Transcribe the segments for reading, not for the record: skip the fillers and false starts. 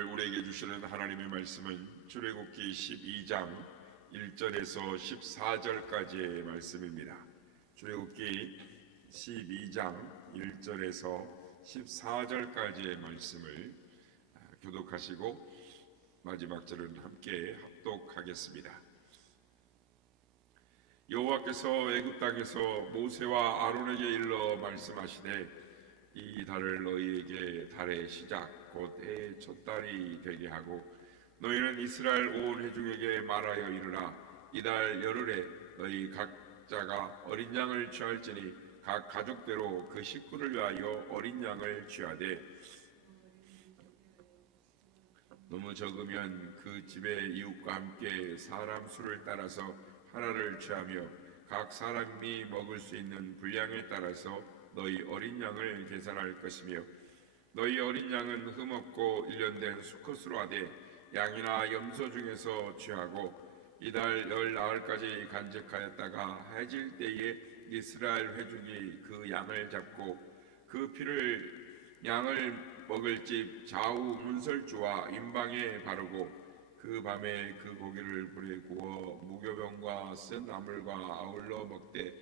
오늘 우리에게 주시는 하나님의 말씀은 출애굽기 12장 1절에서 14절까지의 말씀입니다. 출애굽기 12장 1절에서 14절까지의 말씀을 교독하시고 마지막 절은 함께 합독하겠습니다. 여호와께서 애굽 땅에서 모세와 아론에게 일러 말씀하시되 이 달을 너희에게 달의 시작 곧 해의 첫 달이 되게 하고 너희는 이스라엘 온 회중에게 말하여 이르라. 이달 열흘에 너희 각자가 어린 양을 취할지니 각 가족대로 그 식구를 위하여 어린 양을 취하되 너무 적으면 그 집의 이웃과 함께 사람 수를 따라서 하나를 취하며 각 사람이 먹을 수 있는 분량에 따라서 너희 어린 양을 계산할 것이며 너희 어린 양은 흠없고 일련된 수컷으로 하되 양이나 염소 중에서 취하고 이달 열 나흘까지 간직하였다가 해질 때에 이스라엘 회중이 그 양을 잡고 그 피를 양을 먹을 집 좌우 문설주와 임방에 바르고 그 밤에 그 고기를 불에 구워 무교병과 쓴 나물과 아울러 먹되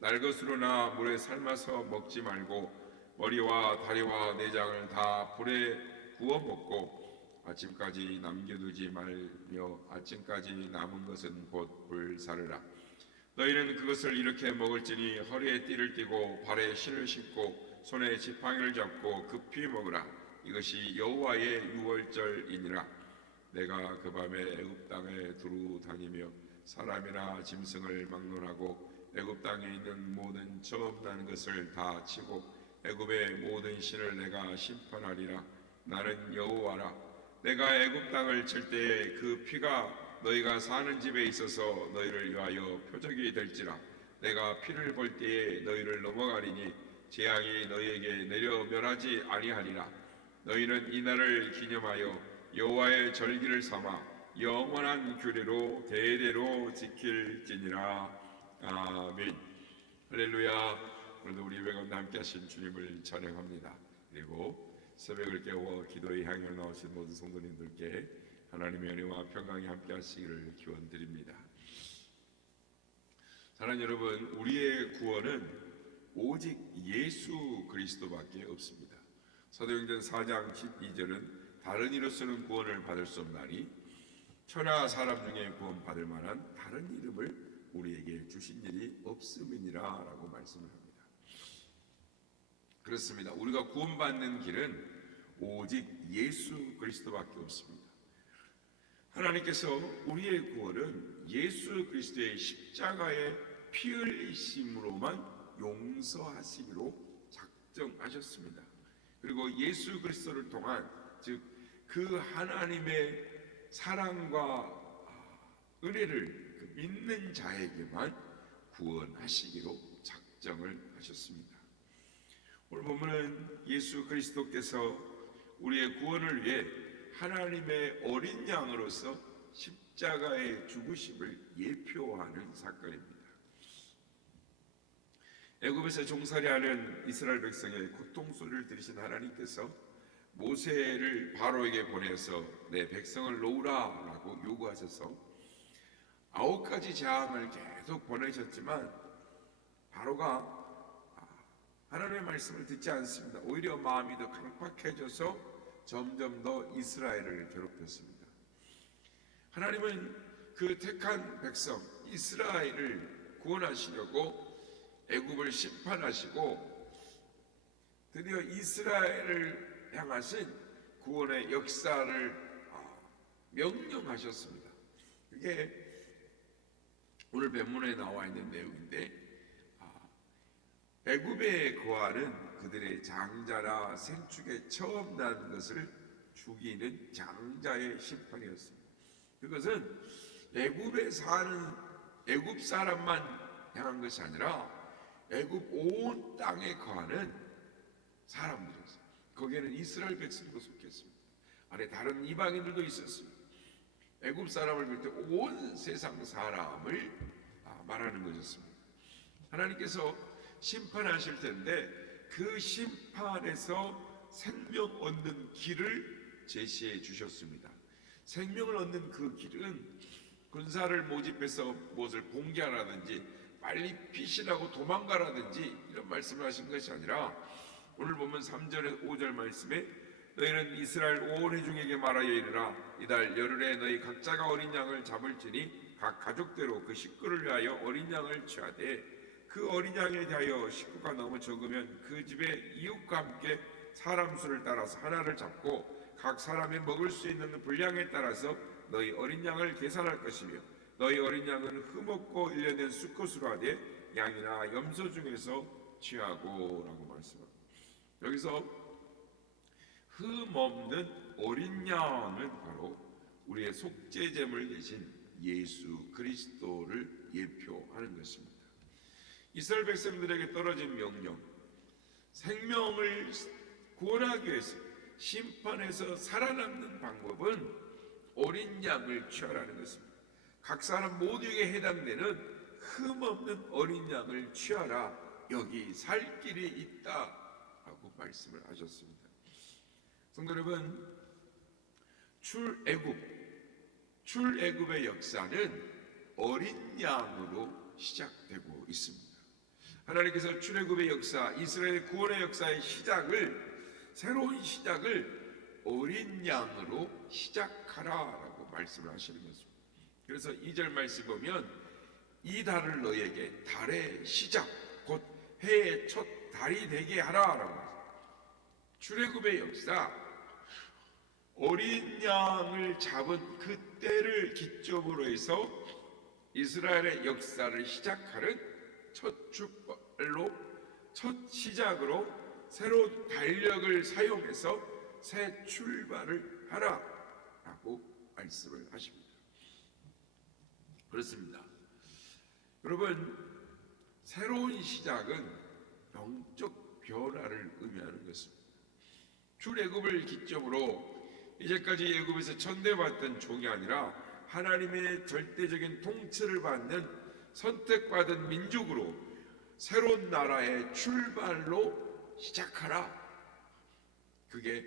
날것으로나 물에 삶아서 먹지 말고 머리와 다리와 내장을 다 불에 구워 먹고 아침까지 남겨두지 말며 아침까지 남은 것은 곧 불사르라. 너희는 그것을 이렇게 먹을지니 허리에 띠를 띠고 발에 신을 신고 손에 지팡이를 잡고 급히 먹으라. 이것이 여호와의 유월절이니라. 내가 그 밤에 애굽 땅에 두루 다니며 사람이나 짐승을 막론하고 애굽 땅에 있는 모든 처음 난 것을 다 치고 애굽의 모든 신을 내가 심판하리라. 나는 여호와라. 내가 애굽 땅을 칠 때에 그 피가 너희가 사는 집에 있어서 너희를 위하여 표적이 될지라. 내가 피를 볼 때에 너희를 넘어가리니 재앙이 너희에게 내려 멸하지 아니하리라. 너희는 이 날을 기념하여 여호와의 절기를 삼아 영원한 규례로 대대로 지킬지니라. 아멘. 할렐루야. 오늘도 우리 예배 가운데 함께 하신 주님을 찬양합니다. 그리고 새벽을 깨워 기도의 향을 나오신 모든 성도님들께 하나님의 은혜와 평강이 함께 하시기를 기원드립니다. 사랑하는 여러분, 우리의 구원은 오직 예수 그리스도밖에 없습니다. 사도행전 4장 12절은 다른 이로서는 구원을 받을 수 없나니 천하 사람 중에 구원받을 만한 다른 이름을 우리에게 주신 일이 없음이니라 라고 말씀을 합니다. 그렇습니다. 우리가 구원받는 길은 오직 예수 그리스도밖에 없습니다. 하나님께서 우리의 구원은 예수 그리스도의 십자가의 피 흘리심으로만 용서하시기로 작정하셨습니다. 그리고 예수 그리스도를 통한 즉 그 하나님의 사랑과 은혜를 믿는 자에게만 구원하시기로 작정을 하셨습니다. 오늘 본문은 예수 그리스도께서 우리의 구원을 위해 하나님의 어린 양으로서 십자가의 죽으심을 예표하는 사건입니다. 애굽에서 종살이하는 이스라엘 백성의 고통 소리를 들으신 하나님께서 모세를 바로에게 보내서 내 백성을 놓으라라고 요구하셔서 9가지 재앙을 계속 보내셨지만 바로가 하나님의 말씀을 듣지 않습니다. 오히려 마음이 더 강팍해져서 점점 더 이스라엘을 괴롭혔습니다. 하나님은 그 택한 백성 이스라엘을 구원하시려고 애굽을 심판하시고 드디어 이스라엘을 향하신 구원의 역사를 명령하셨습니다. 그게 오늘 본문에 나와 있는 내용인데 애굽에 거하는 그들의 장자나 생축에 처음 난 것을 죽이는 장자의 심판이었습니다. 그것은 애굽에 사는 애굽 사람만 향한 것이 아니라 애굽 온 땅에 거하는 사람들이었어요. 거기에는 이스라엘 백성도 속했습니다. 안에 다른 이방인들도 있었습니다. 애굽 사람을 비롯해 온 세상 사람을 말하는 것이었습니다. 하나님께서 심판하실 텐데 그 심판에서 생명 얻는 길을 제시해 주셨습니다. 생명을 얻는 그 길은 군사를 모집해서 무엇을 봉기하라든지 빨리 피신하고 도망가라든지 이런 말씀을 하신 것이 아니라, 오늘 보면 3절에 5절 말씀에 너희는 이스라엘 온 회중에게 말하여 이르라. 이달 열흘에 너희 각자가 어린 양을 잡을지니 각 가족대로 그 식구를 위하여 어린 양을 취하되, 그 어린 양에 대하여 식구가 너무 적으면 그 집의 이웃과 함께 사람 수를 따라서 하나를 잡고 각 사람이 먹을 수 있는 분량에 따라서 너희 어린 양을 계산할 것이며, 너희 어린 양은 흠없고 일련된 수컷으로 하되 양이나 염소 중에서 취하고 라고 말씀합니다. 여기서 흠없는 어린 양은 바로 우리의 속죄제물 대신 예수 그리스도를 예표하는 것입니다. 이스라엘 백성들에게 떨어진 명령, 생명을 구원하기 위해서 심판에서 살아남는 방법은 어린 양을 취하라는 것입니다. 각 사람 모두에게 해당되는 흠없는 어린 양을 취하라. 여기 살 길이 있다라고 말씀을 하셨습니다. 성도 여러분, 출애굽의 역사는 어린 양으로 시작되고 있습니다. 하나님께서 출애굽의 역사, 이스라엘 구원의 역사의 새로운 시작을 어린 양으로 시작하라라고 말씀을 하시는 것입니다. 그래서 2절 말씀 보면 이 달을 너에게 달의 시작, 곧 해의 첫 달이 되게 하라라고 합니다. 출애굽의 역사, 어린 양을 잡은 그 때를 기점으로 해서 이스라엘의 역사를 시작하는 첫 출발로, 첫 시작으로 새로운 달력을 사용해서 새 출발을 하라라고 말씀을 하십니다. 그렇습니다. 여러분, 새로운 시작은 영적 변화를 의미하는 것입니다. 출애굽을 기점으로 이제까지 애굽에서 천대받던 종이 아니라 하나님의 절대적인 통치를 받는 선택받은 민족으로 새로운 나라의 출발로 시작하라. 그게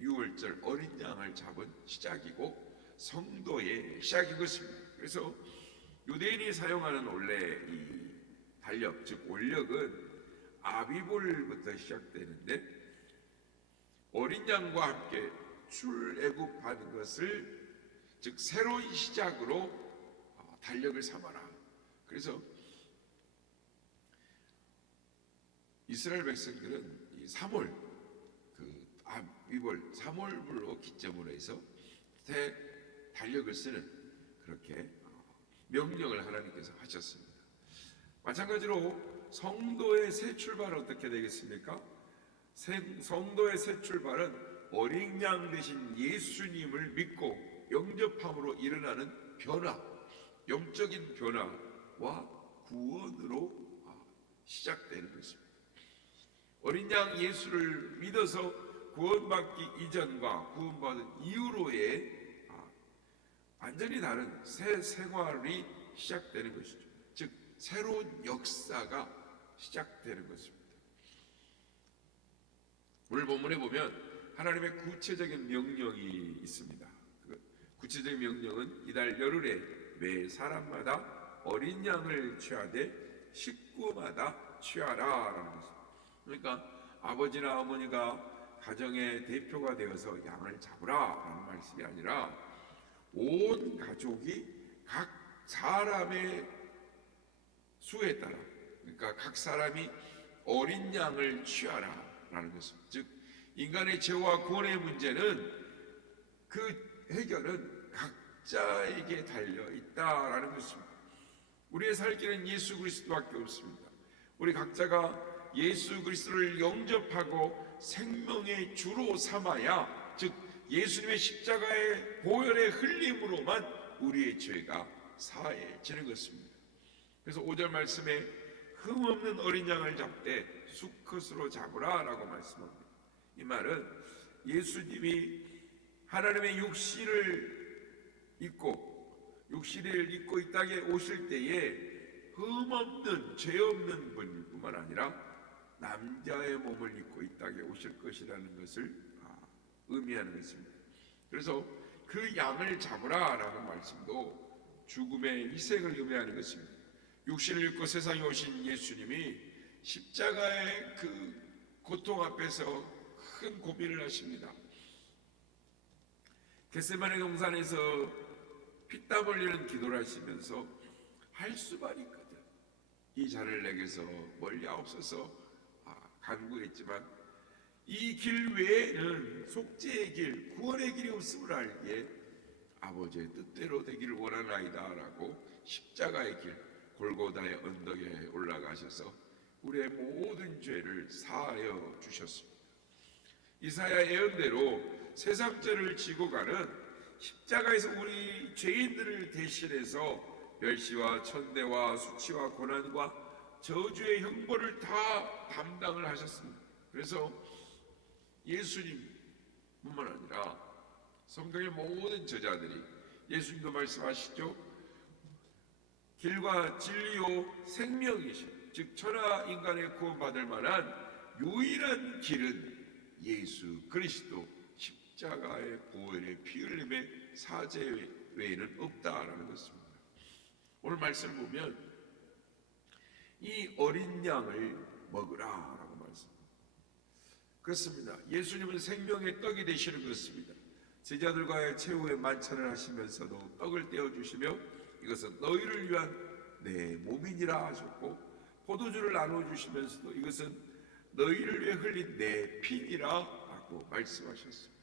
6월절 어린 양을 잡은 시작이고 성도의 시작인 것입니다. 그래서 유대인이 사용하는 원래 이 달력, 즉 원력은 아비볼부터 시작되는데, 어린 양과 함께 출애굽하는 것을, 즉 새로운 시작으로 달력을 삼아라. 그래서 이스라엘 백성들은 이 3월, 그 아비볼 3월불로 기점으로 해서 새 달력을 쓰는, 그렇게 명령을 하나님께서 하셨습니다. 마찬가지로 성도의 새 출발은 어떻게 되겠습니까? 성도의 새 출발은 어린 양 대신 예수님을 믿고 영접함으로 일어나는 변화, 영적인 변화와 구원으로 시작되는 것입니다. 어린 양 예수를 믿어서 구원받기 이전과 구원받은 이후로의 완전히 다른 새 생활이 시작되는 것이죠. 즉 새로운 역사가 시작되는 것입니다. 오늘 본문에 보면 하나님의 구체적인 명령이 있습니다. 그 구체적인 명령은 이달 열흘에 매 사람마다 어린 양을 취하되 식구마다 취하라라는 것입니다. 그러니까 아버지나 어머니가 가정의 대표가 되어서 양을 잡으라라는 말씀이 아니라 온 가족이 각 사람의 수에 따라, 그러니까 각 사람이 어린 양을 취하라라는 것입니다. 즉 인간의 죄와 구원의 문제는, 그 해결은 각자에게 달려 있다라는 것입니다. 우리의 살 길은 예수 그리스도밖에 없습니다. 우리 각자가 예수 그리스도를 영접하고 생명의 주로 삼아야, 즉 예수님의 십자가의 보혈의 흘림으로만 우리의 죄가 사해지는 것입니다. 그래서 5절 말씀에 흠없는 어린 양을 잡되 수컷으로 잡으라 라고 말씀합니다. 이 말은 예수님이 하나님의 육신을 입고 이 땅에 오실 때에 흠없는 죄 없는 분뿐만 아니라 남자의 몸을 입고 이 땅에 오실 것이라는 것을 의미하는 것입니다. 그래서 그 양을 잡으라라는 말씀도 죽음의 희생을 의미하는 것입니다. 육신을 입고 세상에 오신 예수님이 십자가의 그 고통 앞에서 큰 고민을 하십니다. 겟세마네 동산에서 피땀 흘리는 기도를 하시면서 할 수만 있거든. 이 자를 내게서 멀리 하옵소서 간구했지만 이 길 외에는 속죄의 길, 구원의 길이 없음을 알기에 아버지의 뜻대로 되기를 원하나이다 라고 십자가의 길, 골고다의 언덕에 올라가셔서 우리의 모든 죄를 사하여 주셨습니다. 이사야 예언대로 세상 죄를 지고 가는 십자가에서 우리 죄인들을 대신해서 멸시와 천대와 수치와 고난과 저주의 형벌을 다 담당을 하셨습니다. 그래서 예수님뿐만 아니라 성경의 모든 저자들이 예수님도 말씀하시죠. 길과 진리요 생명이신 즉 천하 인간의 구원받을 만한 유일한 길은 예수 그리스도 십자가의 보혈의 피 흘림의 사죄 외에는 없다라는 것입니다. 오늘 말씀을 보면 이 어린 양을 먹으라라고 말씀합니다. 그렇습니다. 예수님은 생명의 떡이 되시는 것입니다. 제자들과의 최후의 만찬을 하시면서도 떡을 떼어주시며 이것은 너희를 위한 내 몸이니라 하셨고 포도주를 나눠주시면서도 이것은 너희를 위해 흘린 내 피니라 라고 말씀하셨습니다.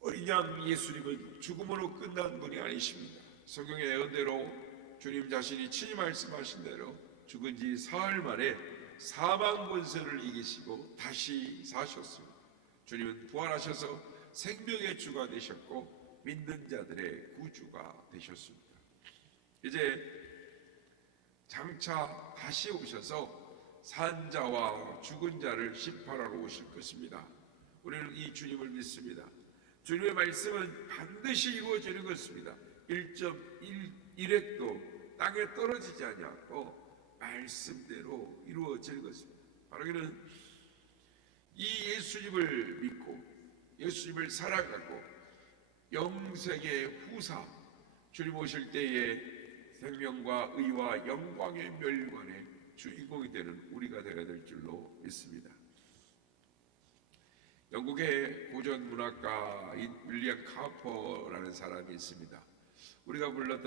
어린 양 예수님은 죽음으로 끝난 분이 아니십니다. 성경의 예언대로 주님 자신이 친히 말씀하신 대로 죽은 지 사흘 만에 사망 권세를 이기시고 다시 사셨습니다. 주님은 부활하셔서 생명의 주가 되셨고 믿는 자들의 구주가 되셨습니다. 이제 장차 다시 오셔서 산자와 죽은 자를 심판하러 오실 것입니다. 우리는 이 주님을 믿습니다. 주님의 말씀은 반드시 이루어지는 것입니다. 1.1핵도 땅에 떨어지지 아니하고 말씀대로 이루어질 것입니다. 바로 그는 이 예수님을 믿고 예수님을 살아가고 영생의 후사 주님 오실 때에 생명과 의와 영광의 멸관의 주인공이 되는 우리가 되어야 될 줄로 믿습니다. 영국의 고전 문학가인 윌리엄 카퍼라는 사람이 있습니다. 우리가 오늘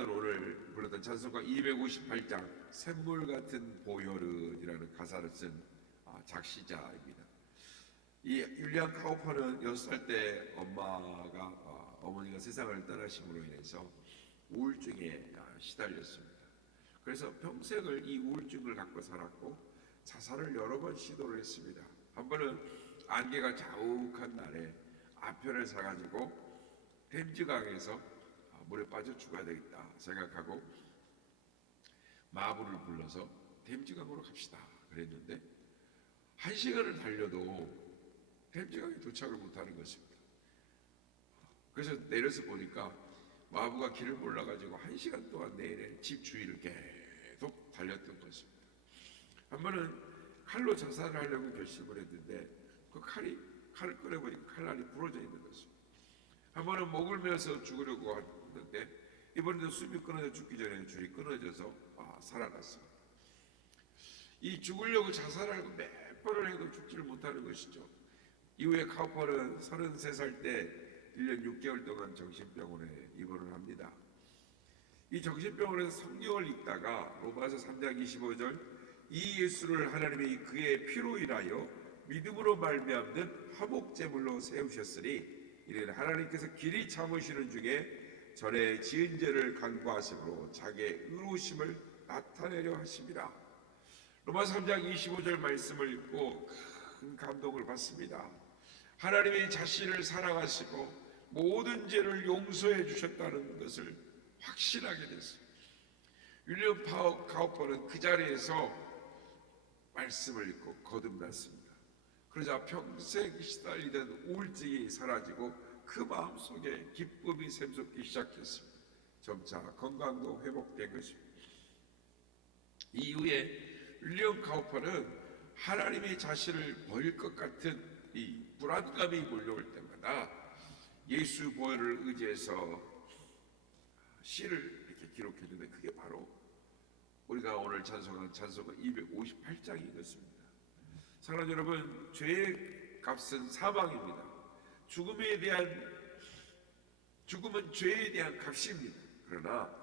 불렀던 찬송가 258장 샘물 같은 보혈은이라는 가사를 쓴 작시자입니다. 이 윌리엄 카우퍼는 6살 때 어머니가 세상을 떠나심으로 인해서 우울증에 시달렸습니다. 그래서 평생을 이 우울증을 갖고 살았고 자살을 여러 번 시도를 했습니다. 한 번은 안개가 자욱한 날에 아편을 사가지고 템즈강에서 물에 빠져 죽어야 되겠다 생각하고 마부를 불러서 템즈강으로 갑시다 그랬는데 1시간을 달려도 템즈강에 도착을 못하는 것입니다. 그래서 내려서 보니까 마부가 길을 몰라가지고 1시간 동안 내내 집 주위를 계속 달렸던 것입니다. 한 번은 칼로 자살을 하려고 결심을 했는데 그 칼을 꺼내보니까 칼날이 부러져 있는 것입니다. 한 번은 목을 메어서 죽으려고 했는데 이번에도 숨이 끊어져 죽기 전에 줄이 끊어져서 살아났습니다. 이 죽으려고 자살하고 몇 번을 해도 죽지를 못하는 것이죠. 이후에 카우퍼는 33살 때 1년 6개월 동안 정신병원에 입원을 합니다. 이 정신병원에서 성경을 읽다가 로마서 3장 25절 이 예수를 하나님이 그의 피로 인하여 믿음으로 말미암는 화목제물로 세우셨으니 이는 하나님께서 길이 참으시는 중에 전에 지은 죄를 간구하심으로 자기의 의로우심을 나타내려 하심이라. 로마서 3장 25절 말씀을 읽고 큰 감동을 받습니다. 하나님이 자신을 사랑하시고 모든 죄를 용서해 주셨다는 것을 확신하게 됐습니다. 윌리엄 카우퍼는 그 자리에서 말씀을 읽고 거듭났습니다. 그러자 평생 시달리던 우울증이 사라지고 그 마음속에 기쁨이 샘솟기 시작했습니다. 점차 건강도 회복된 것입니다. 이후에 윌리엄 카우퍼는 하나님이 자신을 버릴 것 같은 이 불안감이 몰려올 때마다 예수 보혈을 의지해서 시를 이렇게 기록했는데 그게 바로 우리가 오늘 찬송한 찬송가 258장인 것입니다. 사랑하는 여러분, 죄의 값은 사망입니다. 죽음은 죄에 대한 값입니다. 그러나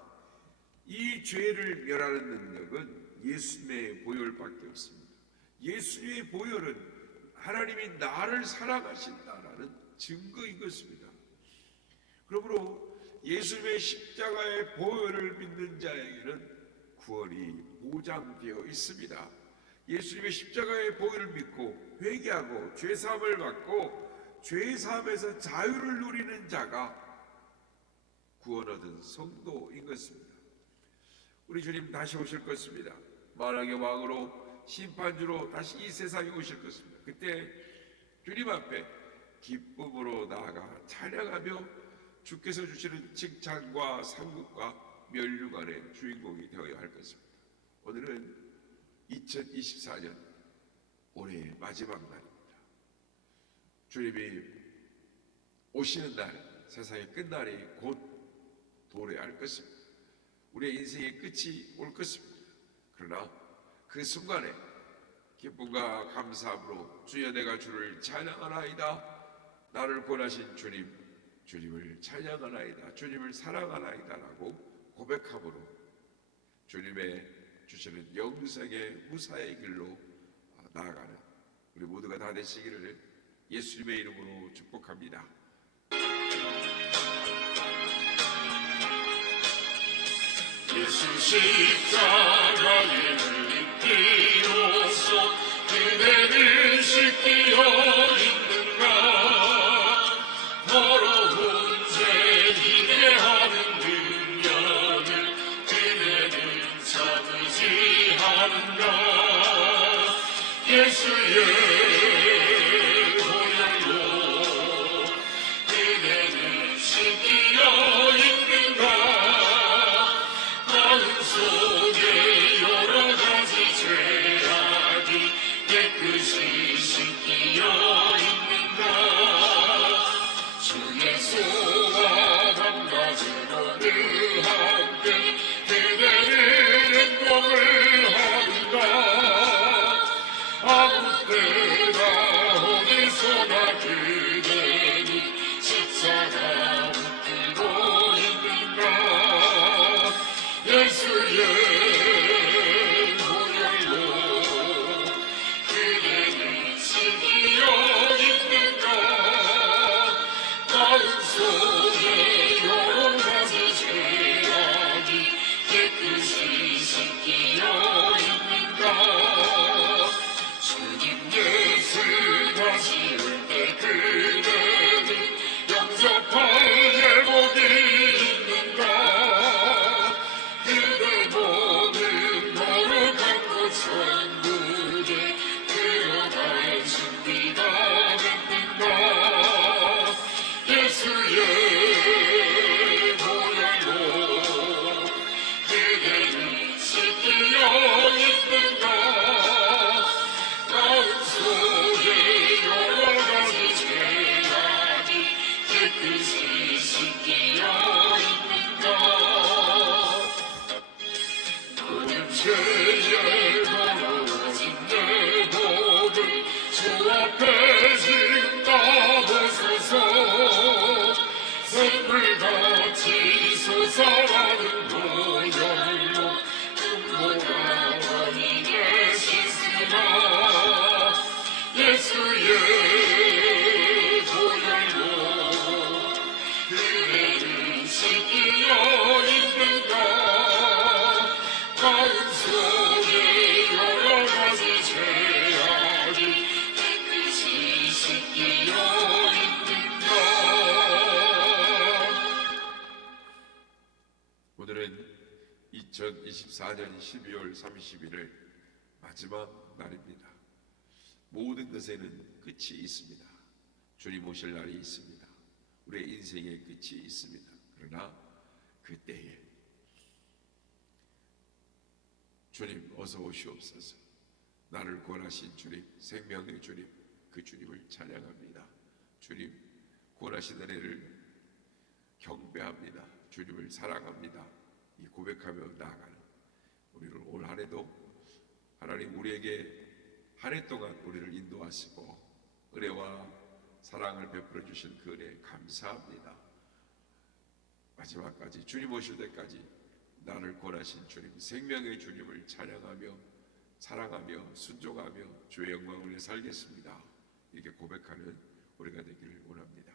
이 죄를 멸하는 능력은 예수님의 보혈밖에 없습니다. 예수님의 보혈은 하나님이 나를 사랑하신다라는 증거인 것입니다. 그러므로 예수님의 십자가의 보혈을 믿는 자에게는 구원이 보장되어 있습니다. 예수님의 십자가의 보혈을 믿고 회개하고 죄사함을 받고 죄사함에서 자유를 누리는 자가 구원 얻은 성도인 것입니다. 우리 주님 다시 오실 것입니다. 만왕의 왕으로 심판주로 다시 이 세상에 오실 것입니다. 그때 주님 앞에 기쁨으로 나아가 찬양하며 주께서 주시는 칭찬과 상급과 면류관의 주인공이 되어야 할 것입니다. 오늘은 2024년 올해의 마지막 날입니다. 주님이 오시는 날, 세상의 끝날이 곧 도래할 것입니다. 우리의 인생의 끝이 올 것입니다. 그러나 그 순간에 기쁨과 감사함으로 주여 내가 주를 찬양하나이다, 나를 구원하신 주님을 찬양하나이다, 주님을 사랑하나이다 라고 고백함으로 주님의 주시는 영생의 무사의 길로 나아가는 우리 모두가 다 되시기를 예수님의 이름으로 축복합니다. 예수 십자가에 흘린 피로써 그대를 씻기어 있는가. 더러운 죄 희대하는 능력을 그대는 참으지 않은가. 예수의 보혈로 그대는 씻기어 있는가. 속에 여러 가지 죄악이 깨끗이 씻기어 있는가. 주 예수와 밤낮으로 늘 함께 그대는 행복을 하는가. 아무 때나 어디서나 그대는 십자가 붙들고 있는가. 예수의 보혈로 그대는 씻기어 있는가. 마음 속에 여러 가지 죄악이 깨끗이 씻기어 있는가. 주님 예수 다시 올 때 그대는 영접할 예복이 있는가. 그대 보는 거룩한 곳 천국에 들어갈 준비가 됐는가. 예수의 보혈로 그대는 씻기어 있는가. 마음 속에 여러 가지 죄악이 깨끗이 씻기어 있는가. 죄에 더러워진 내 복을 주 앞에 지금 나보소서. 샘물같이 솟아나는 보혈로 눈보라 버리게 씻으라. 예수의 보혈로 그대는 씻기어 있는가. 마음 속에 여러 가지 죄악이 깨끗이 씻기어 있는가. 오늘은 2024년 12월 31일 마지막 날입니다. 모든 것에는 끝이 있습니다. 주님 오실 날이 있습니다. 우리의 인생의 끝이 있습니다. 그러나 그때에 주님 어서 오시옵소서. 나를 구원하신 주님, 생명의 주님, 그 주님을 찬양합니다. 주님 구원하신 은혜를 경배합니다. 주님을 사랑합니다. 이 고백하며 나아가는 우리를 올 한 해도 하나님 우리에게 한 해 동안 우리를 인도하시고 은혜와 사랑을 베풀어 주신 그 은혜 감사합니다. 마지막까지 주님 오실 때까지 나를 권하신 주님, 생명의 주님을 찬양하며 사랑하며 순종하며 주의 영광을 위해 살겠습니다. 이렇게 고백하는 우리가 되기를 원합니다.